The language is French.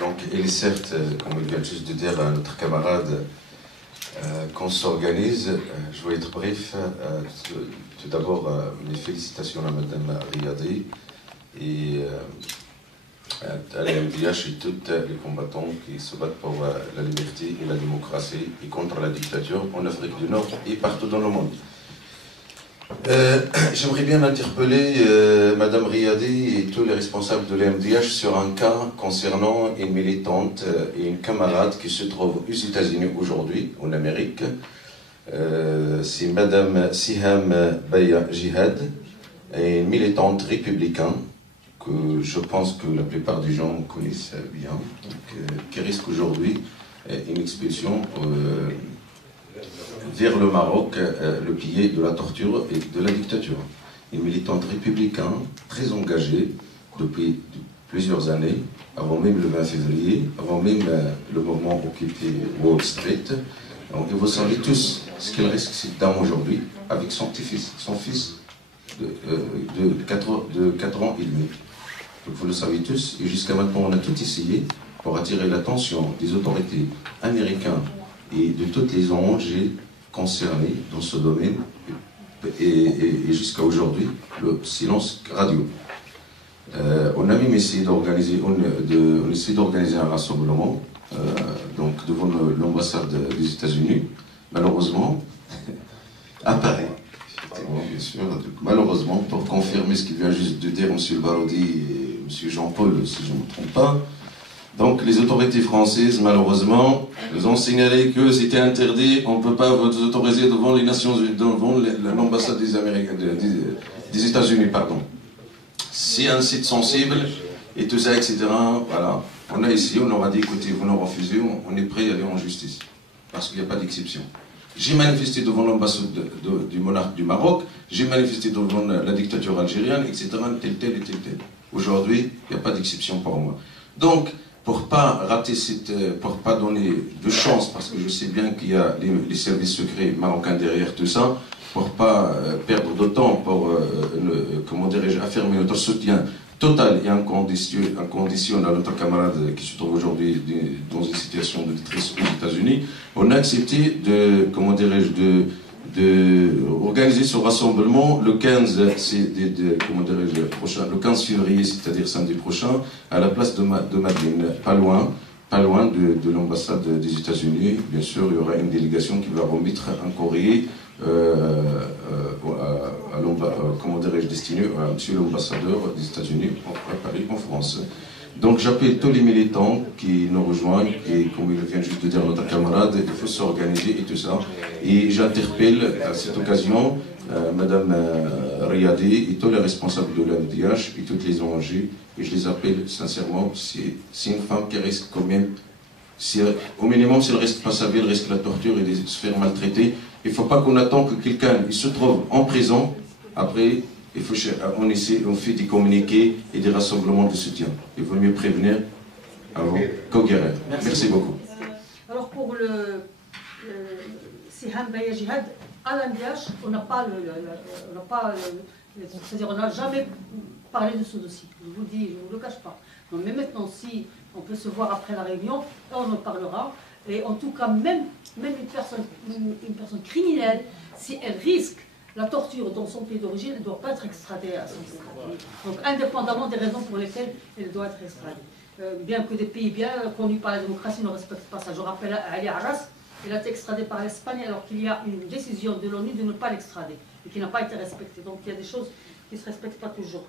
Donc, il est certes, comme il vient juste de dire à notre camarade, qu'on s'organise. Je vais être bref. Tout d'abord, mes félicitations à Madame Riadi et à l'AMDH et tous les combattants qui se battent pour la liberté et la démocratie et contre la dictature en Afrique du Nord et partout dans le monde. J'aimerais bien interpeller Madame Riadi et tous les responsables de l'AMDH sur un cas concernant une militante et une camarade qui se trouve aux États-Unis aujourd'hui, en Amérique. C'est Madame Siham Baya Jihad, une militante républicaine que je pense que la plupart des gens connaissent bien, qui risque aujourd'hui une expulsion vers le Maroc, le pays de la torture et de la dictature. Une militante républicaine, très engagée depuis plusieurs années, avant même le 20 février, avant même le mouvement occupé Wall Street. Donc, vous savez tous ce qu'elle risque cette dame aujourd'hui avec son petit-fils, son fils de 4 ans et demi. Donc, vous le savez tous, et jusqu'à maintenant on a tout essayé pour attirer l'attention des autorités américaines et de toutes les ONG concernés dans ce domaine et jusqu'à aujourd'hui le silence radio. On a même essayé d'organiser un rassemblement donc devant l'ambassade des États-Unis, malheureusement à Paris. Bien sûr, malheureusement, pour confirmer ce qu'il vient juste de dire M. Barodi et M. Jean-Paul, si je ne me trompe pas. Donc les autorités françaises, malheureusement, nous ont signalé que c'était interdit, on ne peut pas vous autoriser devant les Nations Unies, devant l'ambassade des Américains, des États-Unis, pardon. C'est un site sensible et tout ça, etc. Voilà. On a ici, on leur a dit, écoutez, vous nous refusez, on est prêt à aller en justice, parce qu'il n'y a pas d'exception. J'ai manifesté devant l'ambassade du monarque du Maroc, j'ai manifesté devant la dictature algérienne, etc. tel. Aujourd'hui, il n'y a pas d'exception pour moi. Donc, pour pas rater pour pas donner de chance, parce que je sais bien qu'il y a les services secrets marocains derrière tout ça, pour pas perdre de temps, pour, comment dirais-je, affirmer notre soutien total et inconditionnel à notre camarade qui se trouve aujourd'hui dans une situation de détresse aux États-Unis, on a accepté de, comment dirais-je, de organiser ce rassemblement le 15, comment dirais-je, prochain, le 15 février, c'est-à-dire samedi prochain, à la place de Madeleine, pas loin de l'ambassade des États-Unis. Bien sûr, il y aura une délégation qui va remettre un courrier comment dirais-je, destiné à M. l'ambassadeur des États-Unis à Paris, en France. Donc j'appelle tous les militants qui nous rejoignent, et comme il vient juste de dire notre camarade, il faut s'organiser et tout ça. Et j'interpelle à cette occasion Madame Riadi et tous les responsables de l'AMDH et toutes les ONG, et je les appelle sincèrement, c'est une femme qui risque quand même, au minimum, si elle risque pas sa vie, elle risque la torture et de se faire maltraiter. Il ne faut pas qu'on attend que quelqu'un se trouve en prison, après on fait des communiqués et des rassemblements de soutien. Il vaut mieux prévenir avant qu'au guérir. Merci beaucoup. Alors pour le Siham Baya Jihad, à l'AMDH, on n'a jamais parlé de ce dossier. Je vous le dis, je ne vous le cache pas. Donc, mais maintenant, si on peut se voir après la réunion, on en parlera. Et en tout cas, même une personne criminelle, si elle risque la torture dans son pays d'origine, elle ne doit pas être extradée à son pays. Donc, indépendamment des raisons pour lesquelles elle doit être extradée. Bien que des pays bien connus par la démocratie ne respectent pas ça. Je rappelle Ali Arras, il a été extradé par l'Espagne alors qu'il y a une décision de l'ONU de ne pas l'extrader et qui n'a pas été respectée. Donc, il y a des choses qui ne se respectent pas toujours.